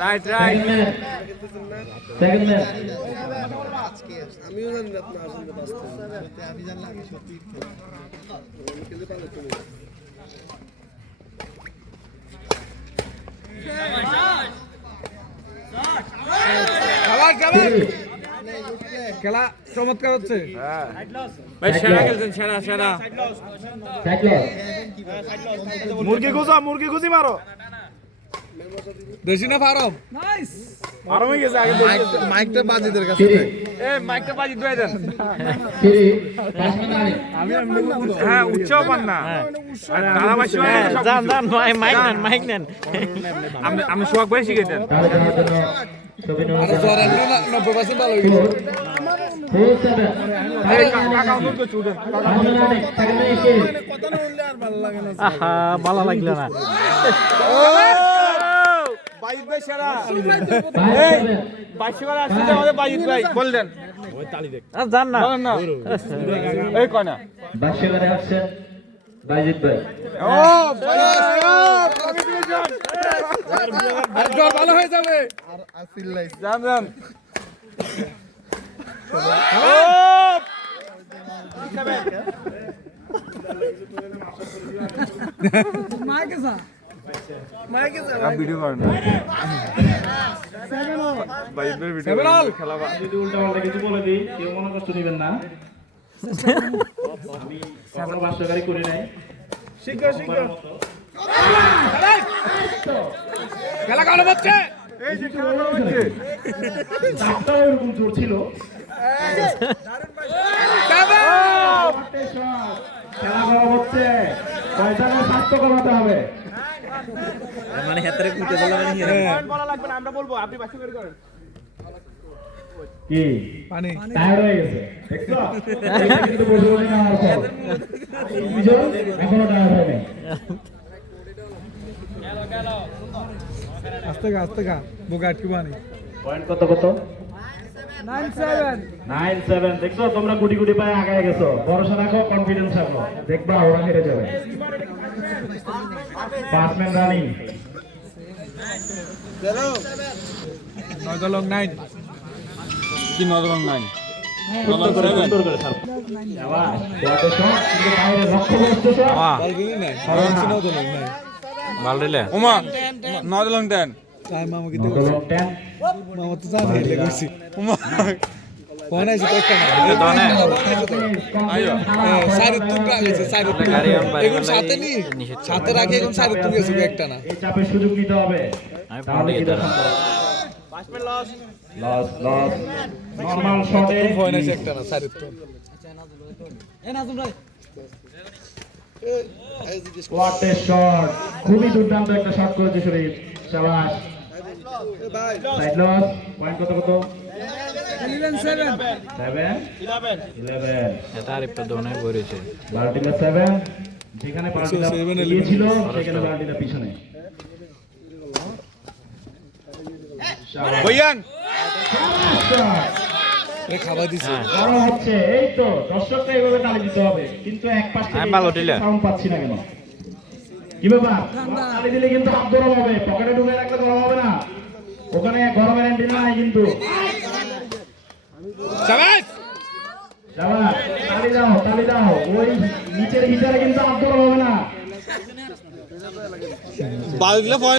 Right right second match আমিও জানি না আপনি আসলে বাঁচতে আমি জানলাম সত্যি পারলে তুমি খেলা চমৎকার হচ্ছে। ভাই সেরা খেলছেন সেরা সেরা। মুরগি খুঁজো মুরগি খুঁজি মারো। দেশি না ফার্ম? ফার্মে গেছে আগে মাইকটা বাজিদের কাছে এ মাইকটা বাজি দুই দেন। মালিক হ্যাঁ উচ্চও পান না। আর ধারাবাসী মানে যান ভাই মাইক নেন মাইক নেন। আপনি আপনি সোহাগ ভাই শিখে দেন। না পার্সেন্ট ভালো হয়ে লাগল না। সেরা। সেভেন বাইশ বার আসছে আমাদের ভাই। বললেন। আর না। না। এই কয় না বাক্সে করে বাইজিৎ ভাই। ও ভালো হয়ে যাবে। জান ভিডিও খেলা যদি উল্টা পাল্টা কিছু বলে দিই কেউ মনে কষ্ট নেবেন না। আমি কখনো করি নাই। শিখো শিখো। খেলা কালো হচ্ছে? এই যে খেলা করা হচ্ছে? চাপটাও এরকম জোর ছিল। খেলা করা হচ্ছে। পয়সা কমাতে হবে। মানে হাতের কুটে বলা মানে পয়েন্ট বলা লাগবে না আমরা বলব আপনি বাস্যকারী করেন। কি? পানি। টায়ার্ড হয়ে গেছে। দেখছ? কিন্তু বসে বসে দুজন এখনও টায়ার্ড হয় নাই আস্তে গা আস্তে গা বোকা আটকে বানি পয়েন্ট কত কত? নাইন সেভেন দেখছ? তোমরা গুটি গুটি পায়ে আগায় গেছো। ভরসা রাখো কনফিডেন্স রাখো। দেখবা ওরা হেরে যাবে। পাঁচ ম্যান রানিং নয় নাইন। কি নজরং নাই সুন্দর করে সুন্দর করে ছাড়ো আবার বলতে শট কিন্তু বাইরে লক্ষ্যগ্রস্ত শট বলগুলি নাই? নয় দলং। নাই ভালো দিলে দেন তাই টেন মামা তো জানে হেলে গেছি ওমা ফোন আছে তো একটা না দনে আইও সাইড তুলটা গেছে সাইড গাড়ি এখন সাথে নি? সাথে রাখি এখন সাইড তুলে গেছে একটা না। এই চাপের সুযোগ নিতে হবে। তাহলে কি দিয়ে সম্ভব লস লস নরমাল শটে ফোন আছে একটা না সাইড তুল হোয়াট এ শট খুবই দুর্দান্ত একটা শট করেছে শরীফ। শাবাশ সাইড লস পয়েন্ট কত কত? 11 7 সেভেন ইলেভেন এটা আরেকটা দনে করেছে বাল্টিমা সেভেন যেখানে বাল্টিটা ছিল সেখানে বাল্টিটা পিছনে। খাবার দিছে। বড় হচ্ছে এই তো দর্শকটা এভাবে তালি দিতে হবে কিন্তু এক পাশ থেকে আমি ভালো দিলে। সাউন্ড পাচ্ছি না কেন? কি ব্যাপার? তালি দিলে কিন্তু হাত গরম হবে পকেটে ঢুকে রাখলে গরম হবে না। ওখানে গরমের নাই কিন্তু। যাবা তালি দাও তালি দাও। ওই নিচের ভিতরে কিন্তু হাত হবে না। বালগুলো